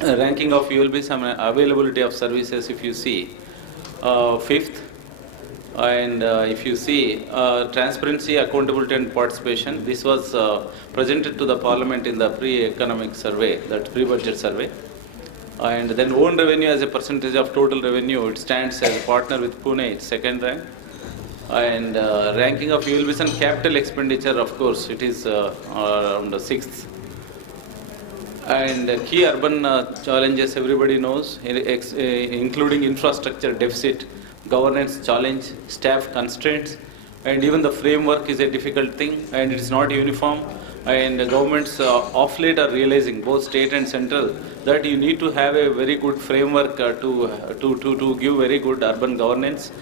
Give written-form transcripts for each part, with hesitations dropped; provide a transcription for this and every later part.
ranking of ULB, some availability of services, if you see, fifth, and if you see transparency, accountability and participation, this was presented to the Parliament in the pre-economic survey, that pre-budget survey. And then own revenue as a percentage of total revenue, it stands as a partner with Pune, it's second rank. And ranking of ULBs and capital expenditure, of course, it is around the sixth. And key urban challenges everybody knows, including infrastructure deficit, governance challenge, staff constraints, and even the framework is a difficult thing, and it is not uniform. And the governments of late are realizing, both state and central, that you need to have a very good framework to give very good urban governance.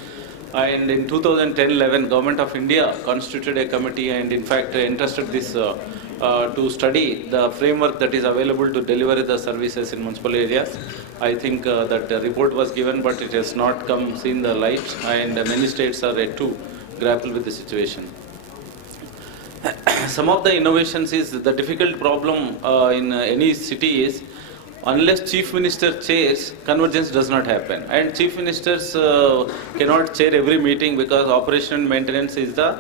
And in 2010-11, Government of India constituted a committee and in fact entrusted this to study the framework that is available to deliver the services in municipal areas. I think that the report was given, but it has not seen the light, and many states are yet to grapple with the situation. Some of the innovations is the difficult problem in any city is, unless Chief Minister chairs, convergence does not happen. And Chief Ministers cannot chair every meeting because operation and maintenance is the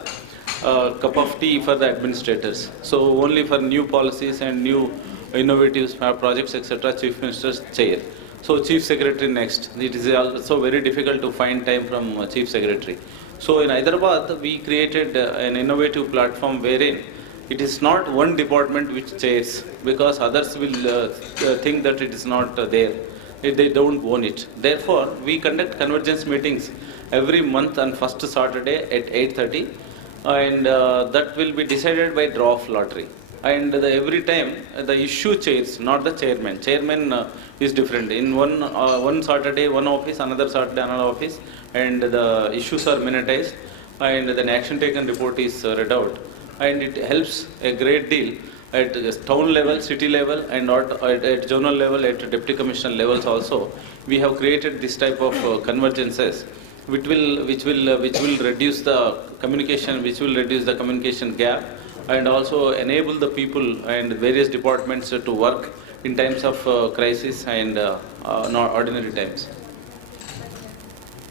cup of tea for the administrators. So only for new policies and new innovative projects, etc., Chief Ministers chair. So Chief Secretary next. It is also very difficult to find time from Chief Secretary. So in Hyderabad, we created an innovative platform wherein it is not one department which chairs, because others will think that it is not there. They don't own it. Therefore, we conduct convergence meetings every month on first Saturday at 8:30, and that will be decided by draw of lottery. And every time the issue chairs, not the chairman. Chairman is different. In one Saturday, one office, another Saturday, another office, and the issues are minutized, and then action taken report is read out. And it helps a great deal at town level, city level, and at zonal level, at deputy commissioner levels also. We have created this type of convergences, which will reduce the communication gap, and also enable the people and various departments to work in times of crisis and not ordinary times.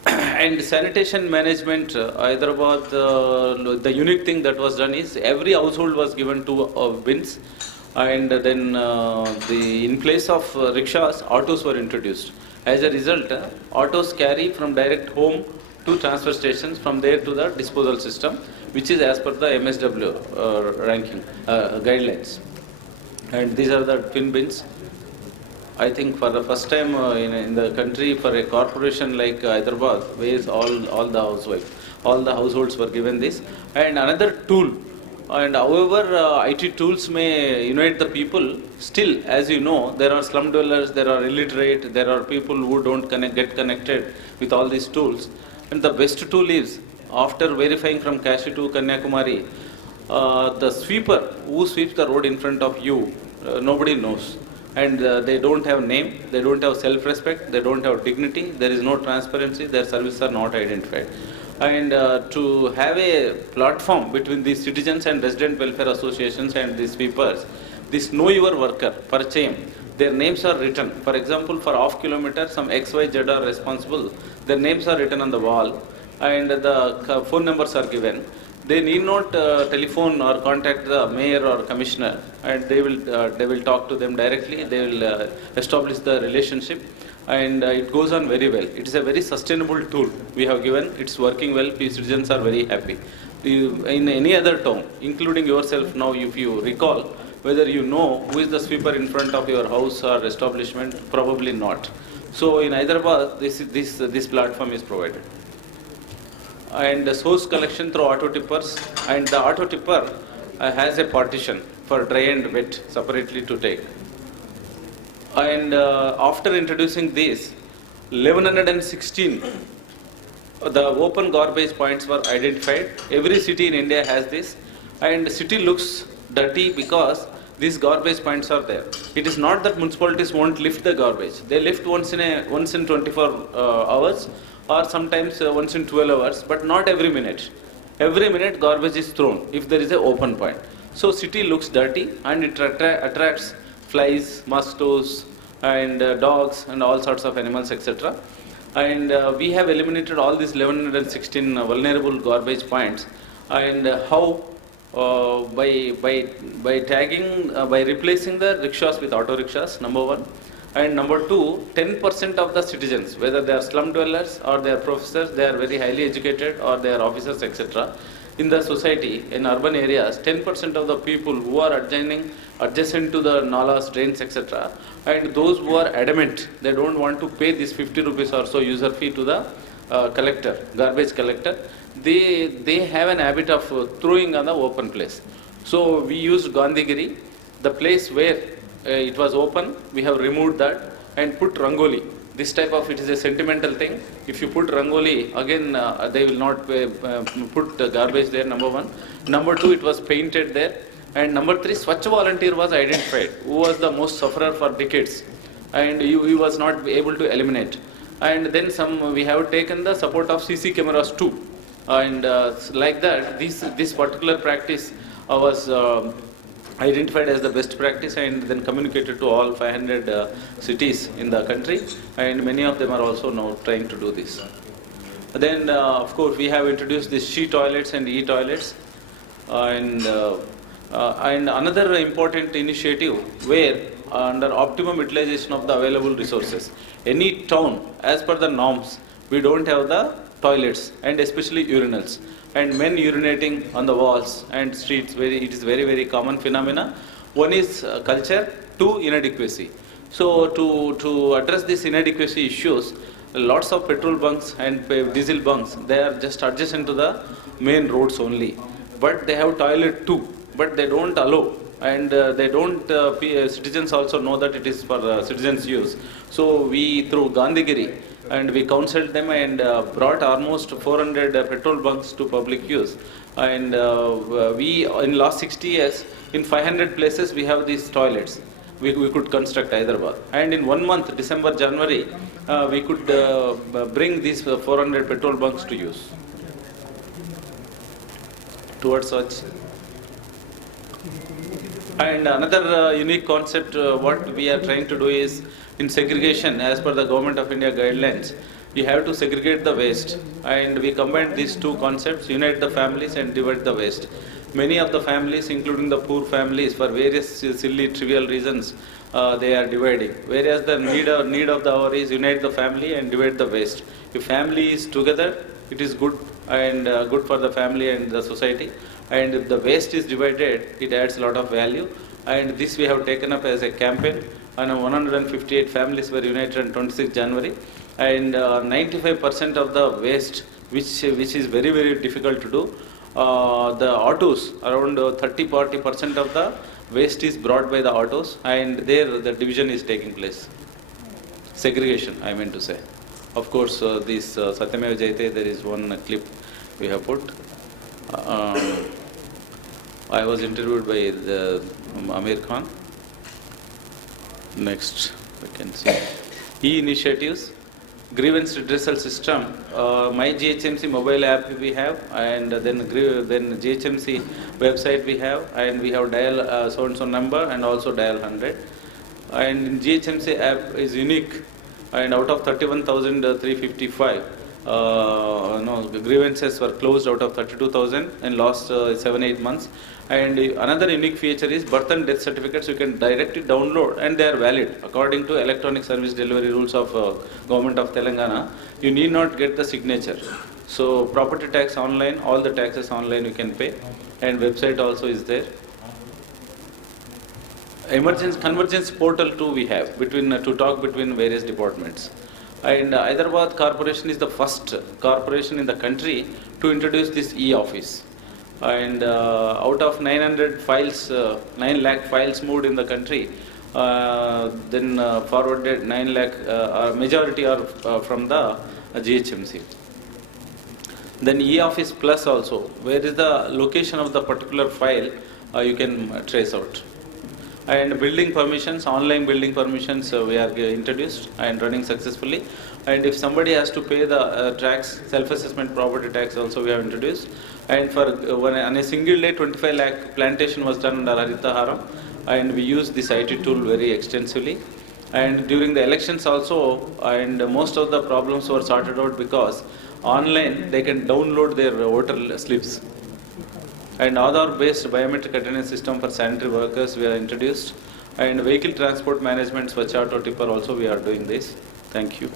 And sanitation management, Hyderabad, the unique thing that was done is every household was given 2 bins, and then in place of rickshaws, autos were introduced. As a result, autos carry from direct home to transfer stations, from there to the disposal system, which is as per the MSW ranking guidelines. And these are the twin bins. I think for the first time in the country, for a corporation like Hyderabad, where all the households were given this. And another tool, and however IT tools may unite the people, still, as you know, there are slum dwellers, there are illiterate, there are people who don't get connected with all these tools. And the best tool is, after verifying from Kashi to Kanyakumari, the sweeper who sweeps the road in front of you, nobody knows. And they don't have name, they don't have self-respect, they don't have dignity, there is no transparency, their services are not identified. And to have a platform between these citizens and resident welfare associations and these sweepers, this know your worker per chain, their names are written. For example, for half kilometer, some XYZ are responsible, their names are written on the wall, and the phone numbers are given. They need not telephone or contact the mayor or commissioner, and they will talk to them directly. They will establish the relationship, and it goes on very well. It is a very sustainable tool we have given. It's working well. Citizens are very happy. In any other town, including yourself now, if you recall, whether you know who is the sweeper in front of your house or establishment, probably not. So in Hyderabad, this platform is provided. And the source collection through auto tippers, and the auto tipper has a partition for dry and wet separately to take. And after introducing this, 1116 the open garbage points were identified. Every city in India has this, and the city looks dirty because these garbage points are there. It is not that municipalities won't lift the garbage. They lift once in 24 hours, or sometimes once in 12 hours, but not every minute. Every minute garbage is thrown if there is an open point. So city looks dirty, and it attracts flies, mosquitoes, and dogs, and all sorts of animals, etc. And we have eliminated all these 1116 vulnerable garbage points. And how? By tagging, by replacing the rickshaws with auto rickshaws, number one. And number two, 10% of the citizens, whether they are slum dwellers or they are professors, they are very highly educated or they are officers, etc. In the society, in urban areas, 10% of the people who are adjacent to the nalas, drains, etc. And those who are adamant, they don't want to pay this 50 rupees or so user fee to the collector, garbage collector, they have an habit of throwing on the open place. So we used Gandhigiri, the place where it was open, we have removed that and put Rangoli. This type of, it is a sentimental thing. If you put Rangoli, again they will not put garbage there, number one. Number two, it was painted there. And number three, Swachh volunteer was identified, who was the most sufferer for decades. And he was not able to eliminate. And then we have taken the support of CC cameras too. And like that, this particular practice was identified as the best practice and then communicated to all 500 cities in the country, and many of them are also now trying to do this. Then of course we have introduced these she toilets and e-toilets, and another important initiative where under optimum utilization of the available resources. Any town, as per the norms, we don't have the toilets and especially urinals. And men urinating on the walls and streets, it is very, very common phenomena. One is culture, two, inadequacy. So to address these inadequacy issues, lots of petrol bunks and diesel bunks, they are just adjacent to the main roads only. But they have toilet too, but they don't allow. And they don't, citizens also know that it is for citizens' use. So we, through Gandhigiri, and we counseled them and brought almost 400 petrol bunks to public use. And we, in last 60 years, in 500 places we have these toilets. We could construct Hyderabad. And in 1 month, December, January, we could bring these 400 petrol bunks to use. Towards Swachh. And another unique concept, what we are trying to do is, in segregation, as per the Government of India guidelines, you have to segregate the waste. And we combine these two concepts, unite the families and divide the waste. Many of the families, including the poor families, for various silly, trivial reasons, they are dividing. Whereas the need of the hour is unite the family and divide the waste. If family is together, it is good and good for the family and the society. And if the waste is divided, it adds a lot of value. And this we have taken up as a campaign. And 158 families were united on 26 January. And 95% of the waste, which is very, very difficult to do, the autos, around 30-40% of the waste is brought by the autos, and there the division is taking place. Segregation, I meant to say. Of course, this Satyameva Jayate, there is one clip we have put. I was interviewed by the Amir Khan. Next, we can see e-initiatives, grievance redressal system. My GHMC mobile app we have, and then GHMC website we have, and we have dial so and so number and also dial 100. And GHMC app is unique, and out of 31,355 grievances were closed out of 32,000 in last 7-8 months. And another unique feature is birth and death certificates you can directly download, and they are valid according to electronic service delivery rules of Government of Telangana. You need not get the signature. So property tax online, all the taxes online you can pay, and website also is there. Emergency convergence portal too we have to talk between various departments. And Hyderabad Corporation is the first corporation in the country to introduce this e-office. And out of 900 files, 9 lakh files moved in the country, then forwarded 9 lakh, majority are from the GHMC. Then e-office plus also, where is the location of the particular file, you can trace out. And building permissions, online building permissions, we are introduced and running successfully. And if somebody has to pay the tax, self-assessment property tax also we have introduced. And for on a single day, 25 lakh plantation was done under Haritha Haram, and we used this IT tool very extensively. And during the elections also, and most of the problems were sorted out because online they can download their voter slips. And Aadhaar based biometric attendance system for sanitary workers we are introduced. And vehicle transport management, Swachh tipper also we are doing this. Thank you.